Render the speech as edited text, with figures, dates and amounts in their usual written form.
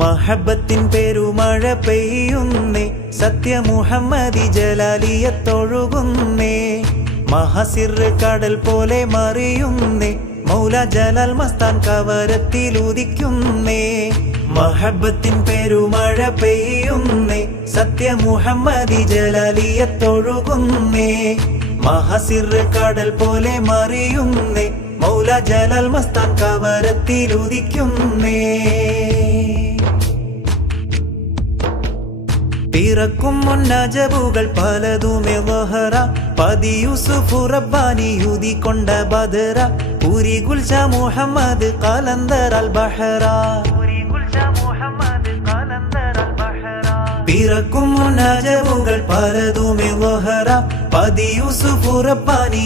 മഹബത്തിൻ പെരുമഴ പെയ്യുന്നേ, സത്യ മുഹമ്മദി ജലാലിയത്തൊഴുകുന്നേ. മഹസിർ കടൽ പോലെ മറിയുന്നേ, മൗല ജലാൽ മസ്താൻ കവരത്തിലുദിക്കുന്നേ. മഹബത്തിൻ പെരുമഴ പെയ്യുന്നേ, സത്യ മുഹമ്മദി ജലാലിയത്തൊഴുകുന്നേ. മഹസിർ കടൽ പോലെ മറിയുന്നേ, മൗല ജലാൽ മസ്താൻ കവരത്തിലുദിക്കുന്നേ. പിറക്കും മുന്നജബുകൾ പലതുമേ വഹറ, പതി യൂസുഫ് റബ്ബാനി യുദിക്കൊണ്ട ബദറ. പൂരി ഗുൽഷ മുഹമ്മദ് ഖലന്ദർ അൽ ബഹറ. പിറക്കും മുന്നജബുകൾ പലതുമേ വഹറ, പതി യൂസുഫ് റബ്ബാനി